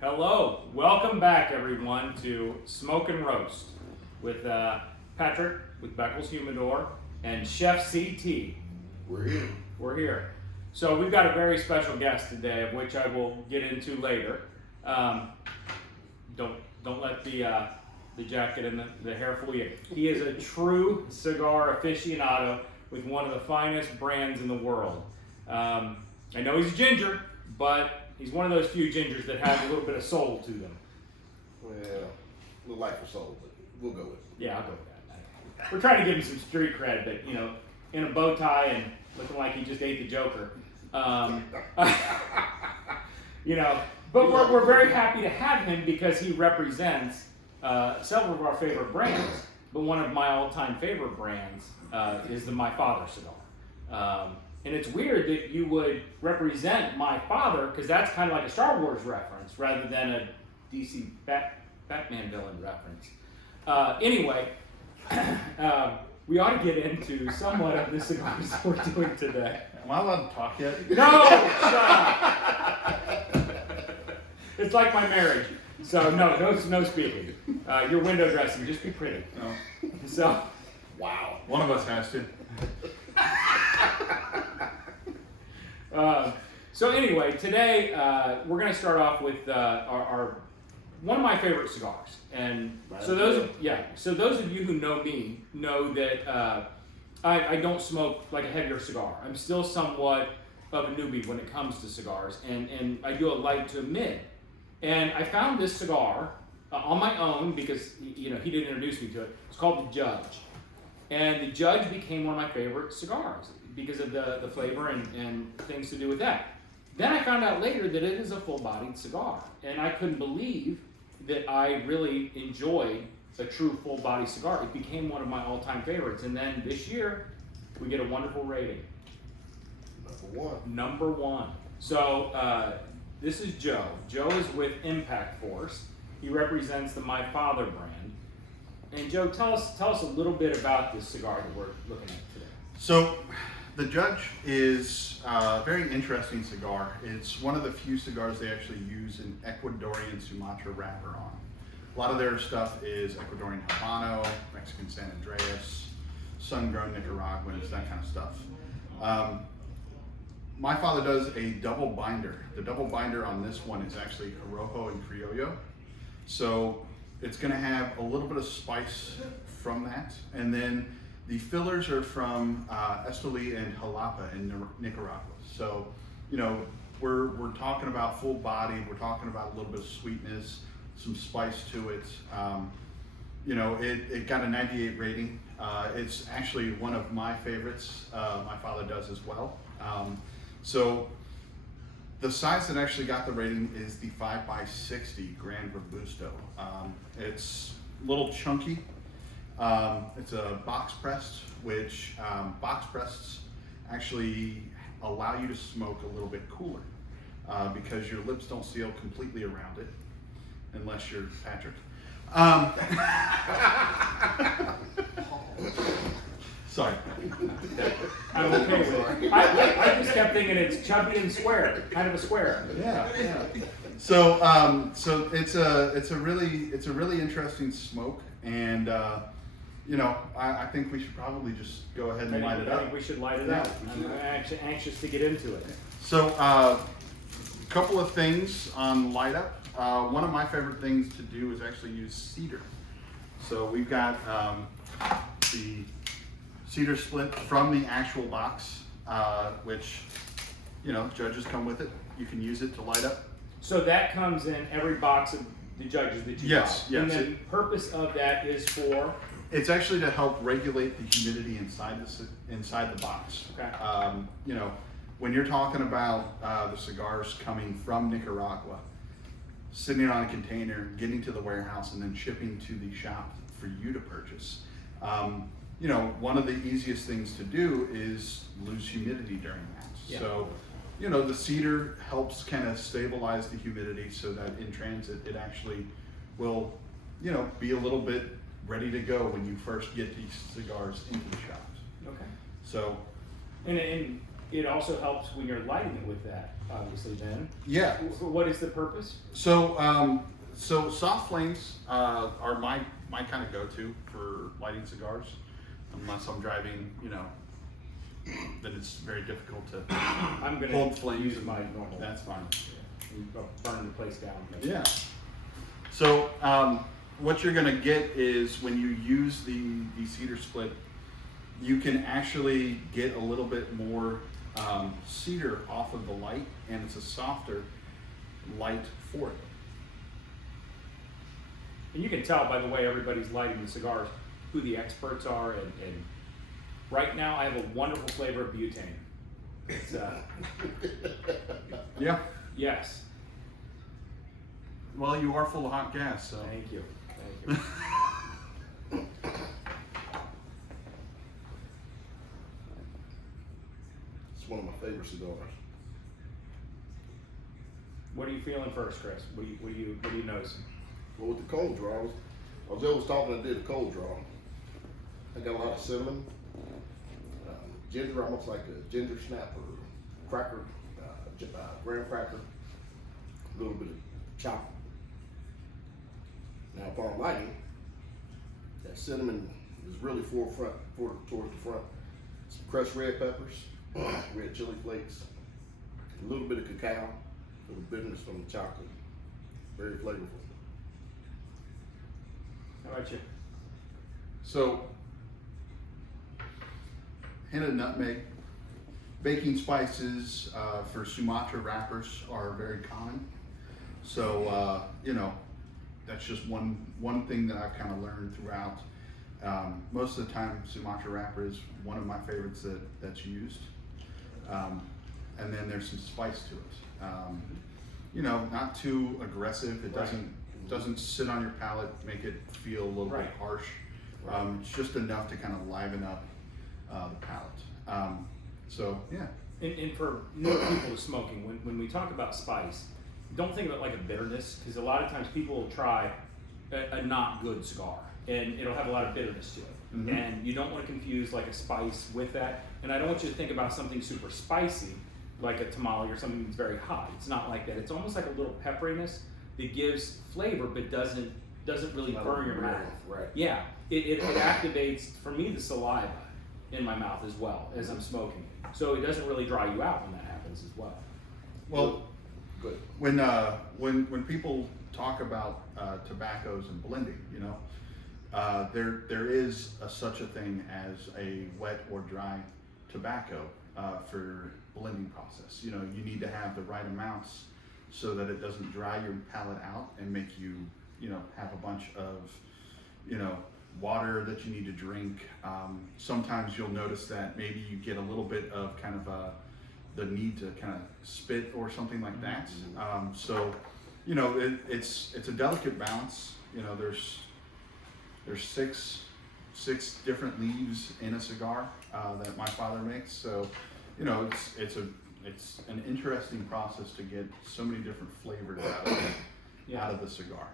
Hello, welcome back everyone to Smoke and Roast with Patrick with Beckles Humidor and Chef CT. We're here. So we've got a very special guest today, of which I will get into later. Don't let the jacket and the hair fool you. He is a true cigar aficionado with one of the finest brands in the world. I know he's a ginger, but he's one of those few gingers that have a little bit of soul to them. Well, a little light for soul, but we'll go with it. Yeah, I'll go with that. We're trying to give him some street cred, but in a bow tie and looking like he just ate the Joker. But we're very happy to have him because he represents several of our favorite brands. But one of my all-time favorite brands is the My Father cigar. And it's weird that you would represent My Father because that's kind of like a Star Wars reference rather than a DC Batman villain reference. Anyway, we ought to get into somewhat of the cigars we're doing today. Am I allowed to talk yet? No! Shut up! It's like my marriage. So no speaking. Your window dressing, just be pretty. No. So, Wow. One of us has to. So anyway, today we're going to start off with our one of my favorite cigars, and so those of you who know me know that I don't smoke like a heavier cigar. I'm still somewhat of a newbie when it comes to cigars, and I do a light to a mid. And I found this cigar on my own because he didn't introduce me to it. It's called the Judge, and the Judge became one of my favorite cigars because of the flavor and things to do with that. Then I found out later that it is a full-bodied cigar, and I couldn't believe that I really enjoyed a true full-body cigar. It became one of my all-time favorites, and then this year we get a wonderful rating. Number one. So this is Joe. Joe is with Impact Force. He represents the My Father brand. And Joe, tell us a little bit about this cigar that we're looking at today. So, the Judge is a very interesting cigar. It's one of the few cigars they actually use an Ecuadorian Sumatra wrapper on. A lot of their stuff is Ecuadorian Habano, Mexican San Andreas, sun-grown Nicaraguans, that kind of stuff. My Father does a double binder. The double binder on this one is actually Corojo and Criollo. So it's going to have a little bit of spice from that. And then the fillers are from Esteli and Jalapa in Nicaragua. So, we're talking about full bodied, we're talking about a little bit of sweetness, some spice to it. It got a 98 rating. It's actually one of my favorites. My Father does as well. So the size that actually got the rating is the 5x60 Grand Robusto. It's a little chunky. It's a box pressed, which box pressed actually allow you to smoke a little bit cooler because your lips don't seal completely around it, unless you're Patrick. Sorry. I'm okay with it. I just kept thinking it's chubby and square, kind of a square. Yeah. So it's a really interesting smoke, and I think we should probably just go ahead and light it up. I think we should light it up. I'm actually anxious to get into it. So a couple of things on light up. One of my favorite things to do is actually use cedar. So we've got the cedar split from the actual box, which Judges come with it. You can use it to light up. So that comes in every box of the Judges that you buy. Yes. And the purpose of that is for? It's actually to help regulate the humidity inside the box. Okay. When you're talking about the cigars coming from Nicaragua, sitting on a container, getting to the warehouse, and then shipping to the shop for you to purchase. One of the easiest things to do is lose humidity during that. Yeah. So, the cedar helps kind of stabilize the humidity so that in transit it actually will, be a little bit ready to go when you first get these cigars into the shops. Okay. So, And it also helps when you're lighting it with that, obviously. Then, Yeah. What is the purpose? So, so soft flames are my kind of go-to for lighting cigars, unless I'm driving, you know, that it's very difficult to I'm gonna hold flames. use my normal. That's fine. You burn the place down. Yeah. So what you're gonna get is when you use the cedar split, you can actually get a little bit more cedar off of the light, and it's a softer light for it. And you can tell by the way everybody's lighting the cigars who the experts are. And right now, I have a wonderful flavor of butane. It's, Yeah. yes. Well, you are full of hot gas, so. Thank you. Thank you. It's one of my favorite cigars. What are you feeling first, Chris? What are you noticing? Well, with the cold draw, while Joe was talking, I did a cold draw. I got a lot of cinnamon, ginger, almost like a ginger snap or cracker, graham cracker, a little bit of chocolate. Now, upon lighting, that cinnamon is really towards the front. Some crushed red peppers, red chili flakes, a little bit of cacao, a little bitterness from the chocolate. Very flavorful. How about you? So, hint of nutmeg. Baking spices for Sumatra wrappers are very common. So, you know, that's just one thing that I've kind of learned throughout. Most of the time, Sumatra wrapper is one of my favorites that's used. And then there's some spice to it. You know, not too aggressive. It doesn't sit on your palate, make it feel a little bit harsh. It's just enough to kind of liven up the palate. So yeah. And for new people to smoking, when we talk about spice, don't think of it like a bitterness, because a lot of times people will try a not good cigar and it'll have a lot of bitterness to it. Mm-hmm. And you don't want to confuse like a spice with that. And I don't want you to think about something super spicy like a tamale or something that's very hot. It's not like that. It's almost like a little pepperiness that gives flavor but doesn't really burn your mouth. Right. Yeah, it activates, for me, the saliva in my mouth as well as I'm smoking. So it doesn't really dry you out when that happens as well. Well, good. When people talk about tobaccos and blending, you know, there is such a thing as a wet or dry tobacco for blending process. You know, you need to have the right amounts so that it doesn't dry your palate out and make you, you know, have a bunch of, you know, water that you need to drink. Sometimes you'll notice that maybe you get a little bit of kind of the need to kind of spit or something like that. So, you know, it's a delicate balance. You know, there's six different leaves in a cigar that my father makes. So, you know, it's an interesting process to get so many different flavors out of the cigar.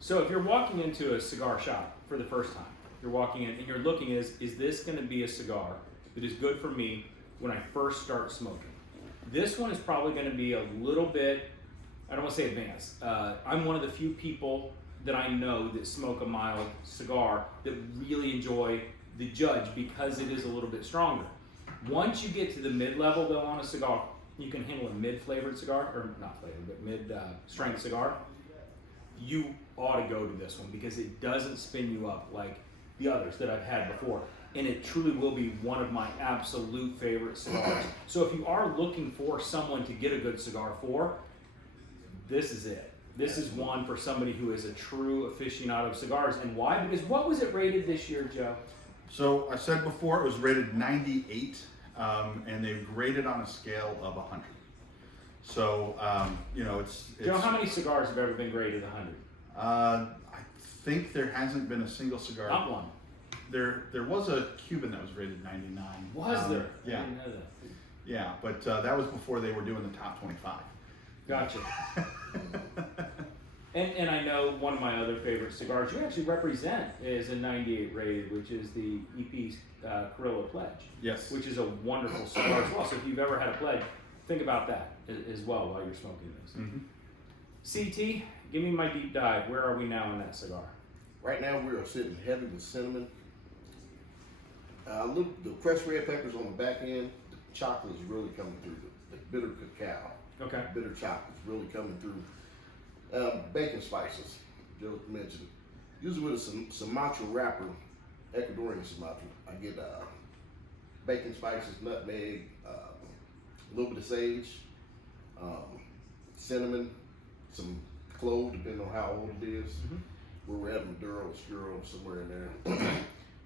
So if you're walking into a cigar shop for the first time, you're walking in and you're looking at, is this going to be a cigar that is good for me when I first start smoking? This one is probably going to be a little bit, I don't want to say advanced. I'm one of the few people that I know that smoke a mild cigar that really enjoy the Judge because it is a little bit stronger. Once you get to the mid-level though on a cigar, you can handle a mid-flavored cigar, or not flavored, but mid-strength cigar. You ought to go to this one because it doesn't spin you up like the others that I've had before. And it truly will be one of my absolute favorite cigars. So if you are looking for someone to get a good cigar for, this is it. This is one for somebody who is a true aficionado of cigars. And why? Because what was it rated this year, Joe? So I said before it was rated 98, and they've graded on a scale of 100. So, you know, it's Joe, how many cigars have ever been graded 100? I think there hasn't been a single cigar. Not one. There was a Cuban that was rated 99. Was there? Yeah. I didn't know that. Yeah, but that was before they were doing the top 25. Gotcha. And I know one of my other favorite cigars you actually represent is a 98 rated, which is the EP Carrillo Pledge. Yes. Which is a wonderful cigar as well. So if you've ever had a pledge, think about that as well while you're smoking this. CT, give me my deep dive. Where are we now in that cigar? Right now we are sitting heavy with cinnamon. Look, the crushed red peppers on the back end, the chocolate is really coming through. The bitter cacao, Okay. bitter chocolate is really coming through. Bacon spices, Joe mentioned. Usually with a Sumatra wrapper, Ecuadorian Sumatra, I get bacon spices, nutmeg, a little bit of sage, cinnamon, some clove, depending on how old it is. Where we're at Maduro, Oscuro, somewhere in there.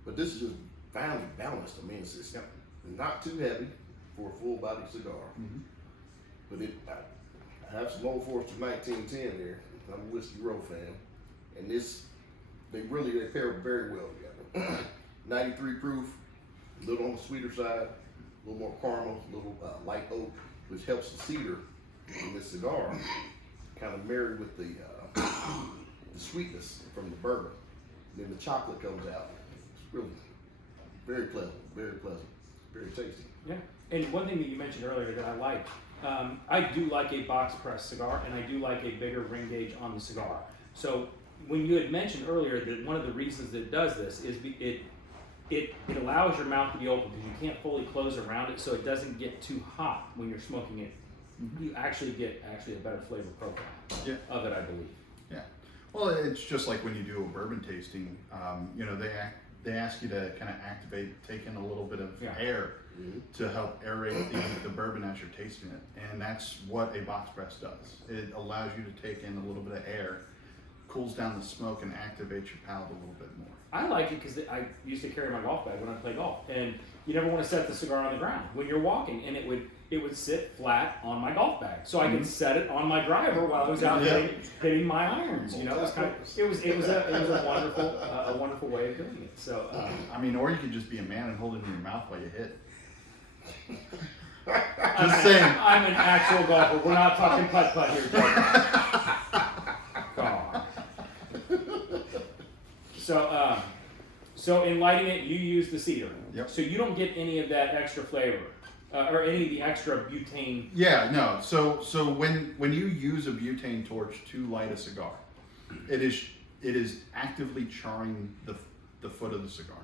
But this is just finely balanced. I mean, it's not too heavy for a full body cigar. But I have some Old Forester 1910 there. I'm a Whiskey Row fan. And this, they pair very well together. 93 proof, a little on the sweeter side, a little more caramel, a little light oak, which helps the cedar in this cigar kind of marry with the sweetness from the bourbon. And then the chocolate comes out. It's really very pleasant, very tasty. Yeah. And one thing that you mentioned earlier that I like, I do like a box press cigar, and I do like a bigger ring gauge on the cigar. So when you had mentioned earlier that one of the reasons that it does this is it allows your mouth to be open because you can't fully close around it, so it doesn't get too hot when you're smoking it. You actually get a better flavor profile of it, I believe. Yeah. Well, it's just like when you do a bourbon tasting. They ask you to kind of take in a little bit of air to help aerate the bourbon as you're tasting it, and that's what a box press does. It allows you to take in a little bit of air, cools down the smoke, and activates your palate a little bit more. I like it because I used to carry my golf bag when I play golf, and you never want to set the cigar on the ground when you're walking, and it would sit flat on my golf bag, so I could set it on my driver while I was out hitting my irons. You know, it was a wonderful way of doing it. So I mean, or you could just be a man and hold it in your mouth while you hit. Just saying. I'm an actual golfer. We're not talking putt-putt here, Joe. Come on. So in lighting it, you use the cedar. Yep. So you don't get any of that extra flavor, or any of the extra butane. Yeah, no. So when you use a butane torch to light a cigar, it is actively charring the foot of the cigar,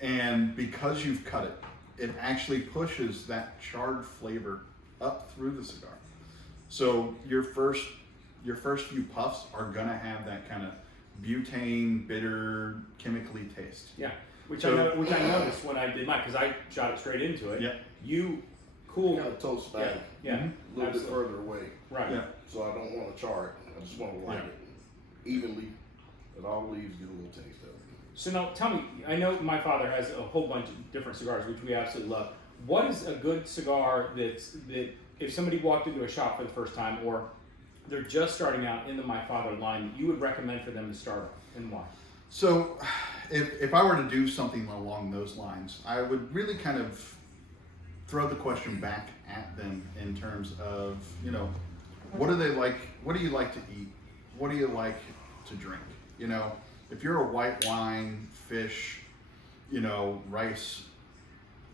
and because you've cut it, it actually pushes that charred flavor up through the cigar. So your first few puffs are gonna have that kind of butane, bitter, chemically taste. Yeah, which I noticed when I did mine, because I shot it straight into it. Yeah. You cooled Kind of toast back Yeah. a little bit further away. Right. Yeah. So I don't want to char it. I just want to light it evenly, and all the leaves get a little taste of it. So now tell me, I know my father has a whole bunch of different cigars, which we absolutely love. What is a good cigar that if somebody walked into a shop for the first time, or they're just starting out in the My Father line, that you would recommend for them to start with, and why? So if I were to do something along those lines, I would really kind of throw the question back at them in terms of, what do they like? What do you like to eat? What do you like to drink? If you're a white wine, fish, rice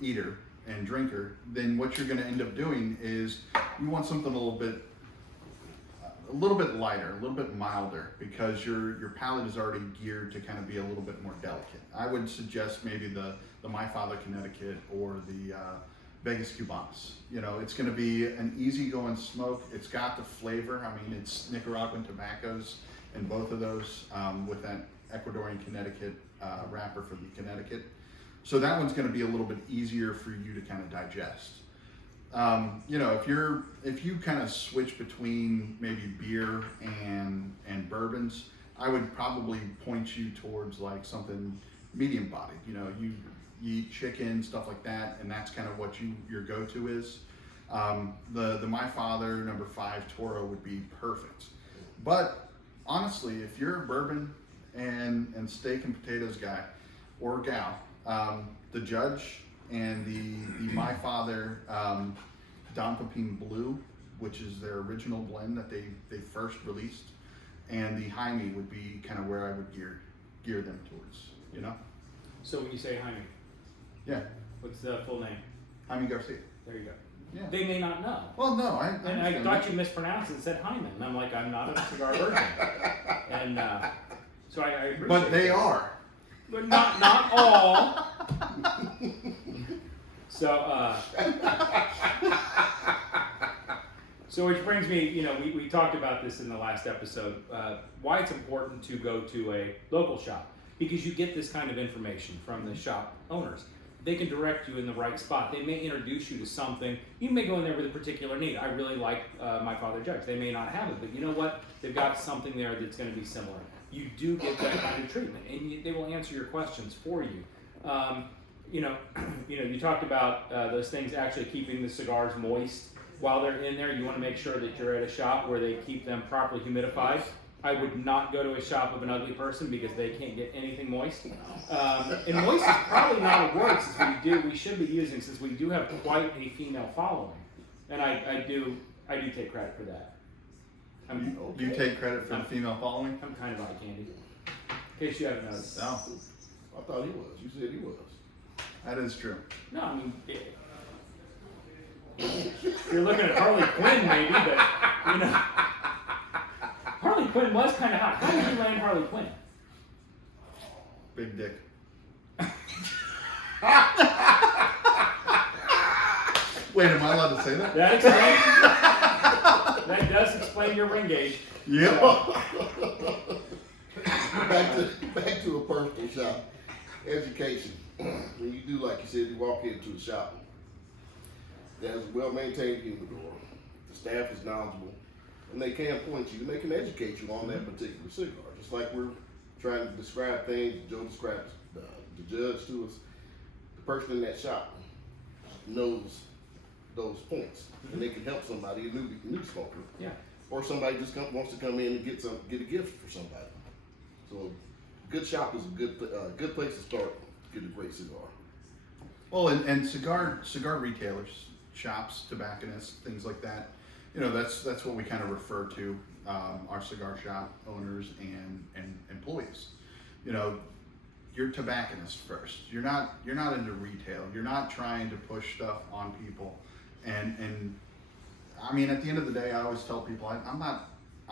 eater and drinker, then what you're going to end up doing is you want something a little bit lighter, a little bit milder, because your palate is already geared to kind of be a little bit more delicate. I would suggest maybe the My Father Connecticut or the Vegas Cubanos. It's going to be an easygoing smoke. It's got the flavor. I mean, it's Nicaraguan tobaccos in both of those, with that Ecuadorian Connecticut wrapper for the Connecticut. So that one's going to be a little bit easier for you to kind of digest. If you kind of switch between maybe beer and bourbons, I would probably point you towards like something medium bodied. You eat chicken, stuff like that, and that's kind of what your go-to is. The My Father number 5 Toro would be perfect. But honestly, if you're a bourbon and steak and potatoes guy or gal, the Judge and the My Father Don Pepin Blue, which is their original blend that they first released, and the Jaime would be kind of where I would gear them towards, you know? So when you say Jaime, Yeah, what's the full name? Jaime Garcia. There you go. Yeah. They may not know. Well, no, I And I understand thought that. you mispronounced it and said Hyman. And I'm like, I'm not a cigar virgin. And so I appreciate But they that. are. But not all. So, so which brings me, you know, we talked about this in the last episode, why it's important to go to a local shop. Because you get this kind of information from the shop owners. They can direct you in the right spot. They may introduce you to something. You may go in there with a particular need. I really like My Father Judge. They may not have it, but you know what? They've got something there that's going to be similar. You do get that kind of treatment, and they will answer your questions for you. You talked about those things actually keeping the cigars moist while they're in there. You want to make sure that you're at a shop where they keep them properly humidified. I would not go to a shop of an ugly person because they can't get anything moist. And moist is probably not a word since we should be using, since we do have quite a female following. And I do take credit for that. You take credit for the female following? I'm kind of eye candy. In case you haven't noticed. No, I thought he was. You said he was. that is true. No, I mean, you're looking at Harley Quinn maybe, but, you know. Harley Quinn was kind of hot. How did you land Harley Quinn? Big dick. Wait, am I allowed to say that? That does explain your ring gauge. Yep. Back to a personal shop. Education. When you do, like you said, you walk into a shop, there's a well-maintained humidor. The staff is knowledgeable, and they can point you, and they can educate you on that particular cigar. Just like we're trying to describe things, Joe describes the judge to us. The person in that shop knows those points, and they can help somebody, a new smoker, Yeah. or somebody just wants to come in and get a gift for somebody. So, a good shop is a good place to start. Get a great cigar. Well, and cigar retailers, shops, tobacconists, things like that. You know, that's what we kind of refer to our cigar shop owners and employees. You know, you're tobacconists first. You're not into retail. You're not trying to push stuff on people. And I mean, at the end of the day, I always tell people I'm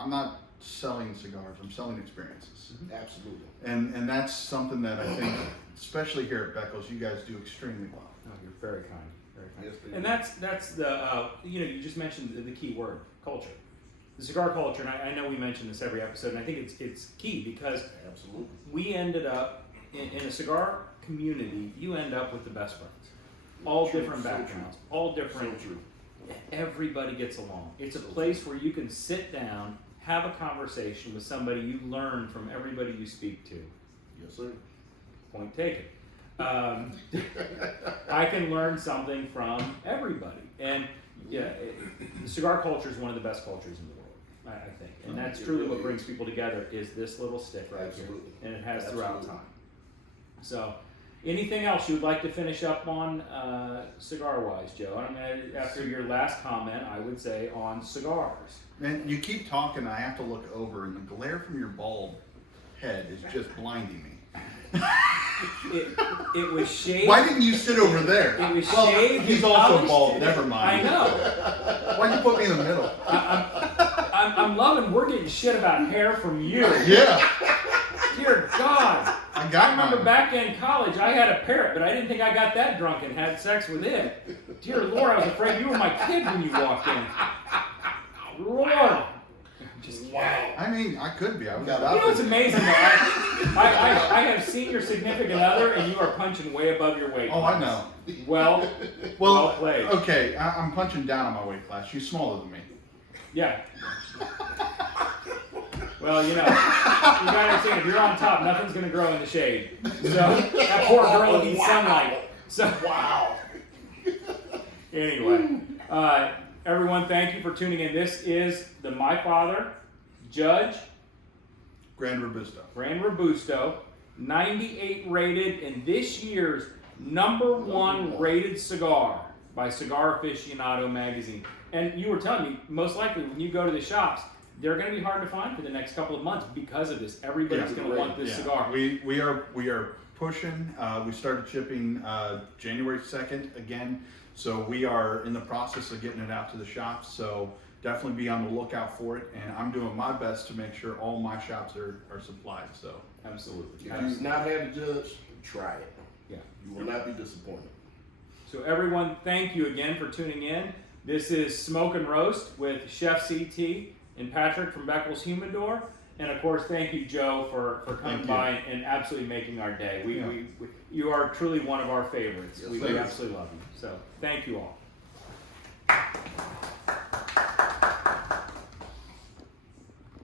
not selling cigars. I'm selling experiences. Absolutely. And that's something that I think, especially here at Beckles, you guys do extremely well. Oh, you're very kind. Very kind. Yes, they And do. that's the, you just mentioned the key word, culture. The cigar culture, and I know we mention this every episode, and I think it's key because Absolutely. we ended up, in a cigar community, you end up with the best friends. All True, different so backgrounds, all different. So true. Everybody gets along. It's a place where you can sit down, have a conversation with somebody you learn from everybody you speak to. Yes, sir. Point taken. I can learn something from everybody. And yeah, the cigar culture is one of the best cultures in the world, I think. And that's It truly really what is. brings people together is this little stick right Absolutely. here. And it has throughout Absolutely. time. So, anything else you would like to finish up on cigar-wise, Joe? And I'm gonna, after your last comment, I would say on cigars. Man, you keep talking, I have to look over, and the glare from your bald head is just blinding me. It was shaved. Why didn't you sit over there? It was Well, shaved. he's and also polished. bald. Never mind. I know. Why'd you put me in the middle? I'm loving. We're getting shit about hair from you. Yeah, Dear God. I got I remember mine. back in college, I had a parrot, but I didn't think I got that drunk and had sex with it. Dear Lord, I was afraid you were my kid when you walked in. Lord. Just Wow. I mean, I could be. I was You You know what's out amazing though? I have seen your significant other, and you are punching way above your weight. Oh, I know. Well Well, played. okay, I'm punching down on my weight class. She's smaller than me. Yeah. Well, you gotta understand, if you're on top, nothing's gonna grow in the shade. So that poor girl needs sunlight. So Wow. anyway, everyone, thank you for tuning in. This is the My Father Judge Grand Robusto. Gran Robusto, 98 rated, and this year's #1 rated cigar by Cigar Aficionado magazine. And you were telling me, most likely when you go to the shops, they're going to be hard to find for the next couple of months because of this. Everybody's Yeah. going to want this Yeah. cigar. We are pushing. We started shipping January 2nd again, so we are in the process of getting it out to the shops. So definitely be on the lookout for it, and I'm doing my best to make sure all my shops are supplied. So Absolutely. If you've not had a judge, try it. Yeah. You will not be disappointed. So everyone, thank you again for tuning in. This is Smoke and Roast with Chef CT and Patrick from Beckles Humidor. And of course, thank you, Joe, for coming Thank you. by and absolutely making our day. Yeah. You are truly one of our favorites. Yes, we thank you. absolutely love you. So thank you all.